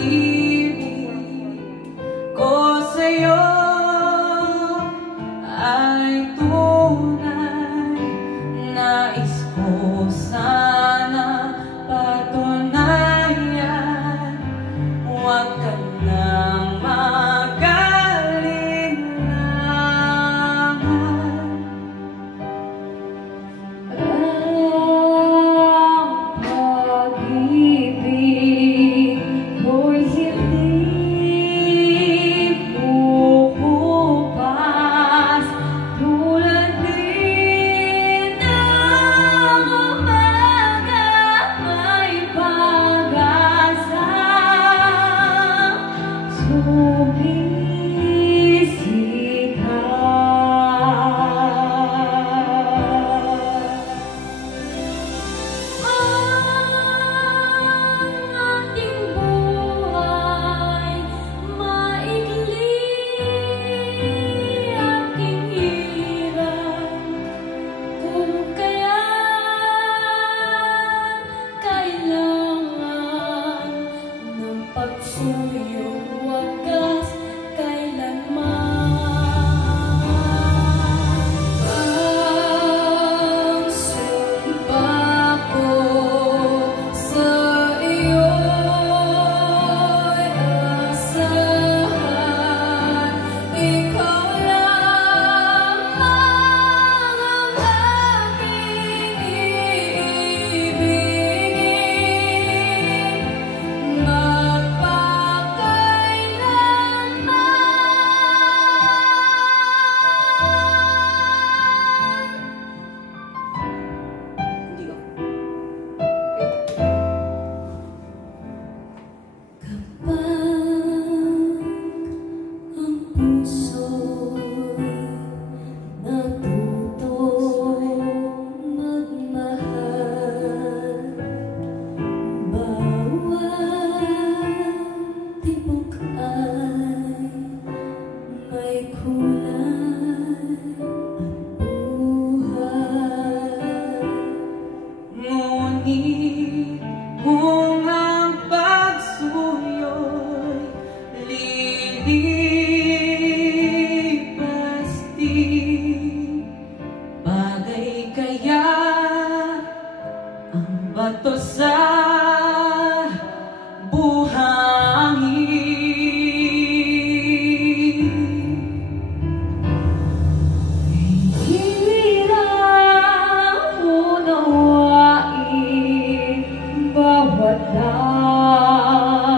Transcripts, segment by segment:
pag-ibig ko sa'yo ay tunay. Nais ko sana patunayan, huwag ka nang mag-alinlangan. Ang pag-ibig ko'y hindi bubukas, tulad din ng umaga may pag-asa. Pagsuyong wagas kailanman. Ang sumpa ko sa iyo'y asahan, ikaw lamang ang aking iibigin. Ngunit kung ang pagsuyo'y lilipas din, bagay kaya ang bato sa buhangin? Bawat damdamin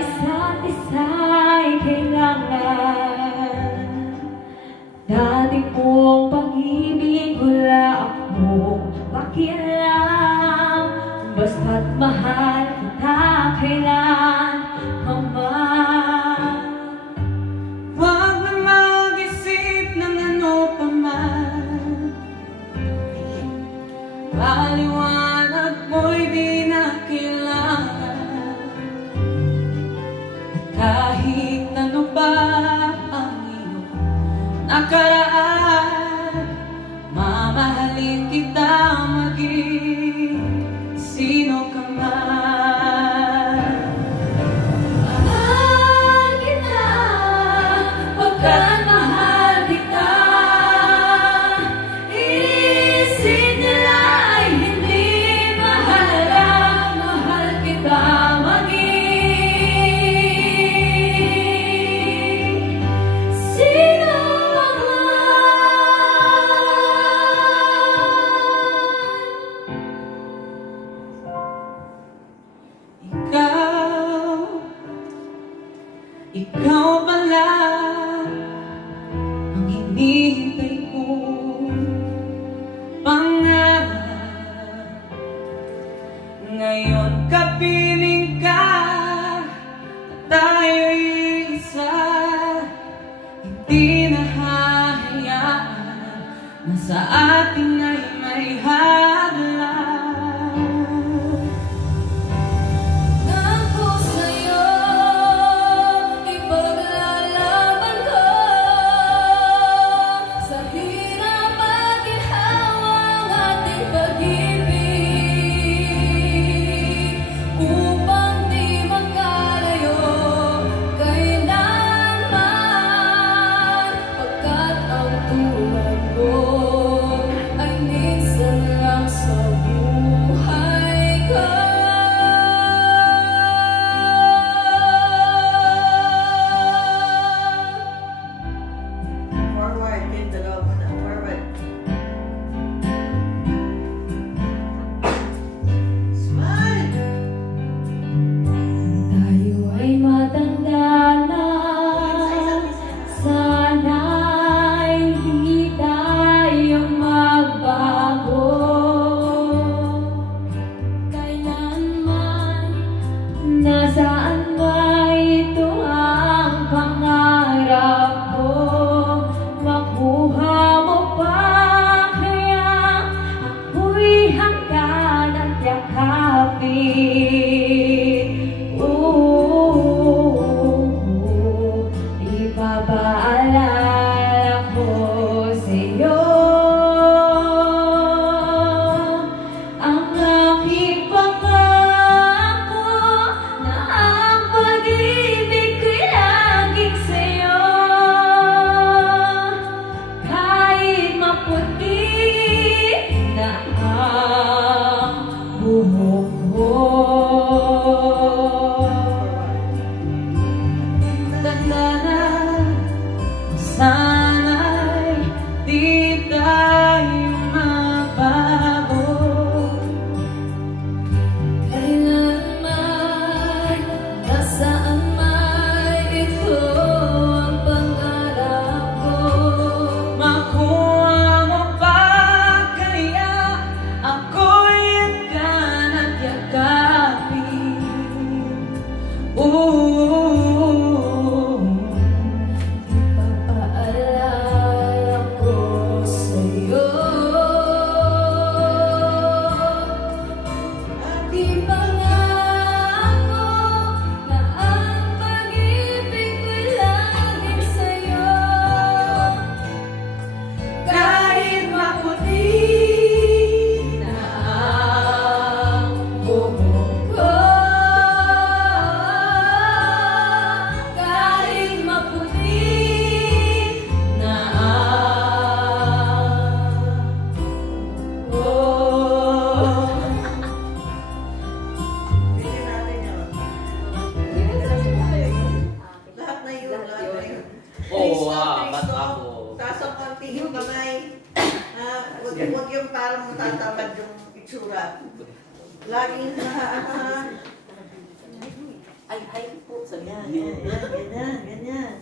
isa't isa'y kailangan. Dati mong pag-ibig wala akong pakialam, basta't mahal kita kailan man. Huwag na mag-isip ng ano pa man, paliwanag mo'y di na kailangan. Kahit ano ba ang iyong nakaraan, mamahalin kita maging sino ka man. Mahal kita, pagkat mahal kita. Isip nila ay hindi mahalaga, mahal kita maging sino man. Ikaw pala ang hinihintay kong pangarap. Ngayon kapiling ka at tayo'y isa, hindi na hahayaan na sa atin ay may hadlang. Ako sa'yo, ipaglalaban ko sa hirap at ginhawa ang ating pag-ibig, upang di magkalayo kailanman, pagkat ang tulad mo ay minsan lang sa buhay ko. Forward, yung dalawa mo na. Forward. Smile! Tayo ay matanda na, sana'y hindi tayo magbago. Kailanman, nasaan ba ito ang pangarap ko? Makuha mo pa kaya ako'y hanggan at yakapin. Ipapaalala ko sa'yo ang aking pangako na ang pag-ibig ko'y laging sa'yo. Kahit maputi na ang buhok ko, Tanda na, sana'y di tayo mabago. kailanman, nasaan man ito ang pangarap ko. Makuha mo pa kaya ako'y hanggan at yakapin. Ipapaalala ko sa'yo ating pangako na ang pag-ibig ko'y laging sa'yo. Kahit maputi na ang buhok ko, kahit maputi na Bigyan natin yun. Lahat na yun, lahat na yun. Oo, ba't ako? Taas ang konti yung kamay. Huwag yung parang matatamad yung itsura. Laging Ay, po. Ganyan.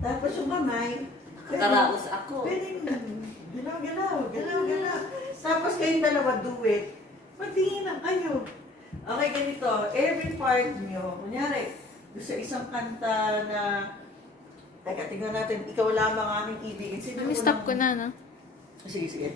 Tapos yung kamay, Kakaraos ako. pwedeng galaw. Tapos kayong dalawa duet, magtingin lang kayo. Okay, ganito. Every part nyo, kunyari, sa isang kanta na, teka, tingnan natin, ikaw lamang aming ibigin. Sino Stop ko na, no? Sige.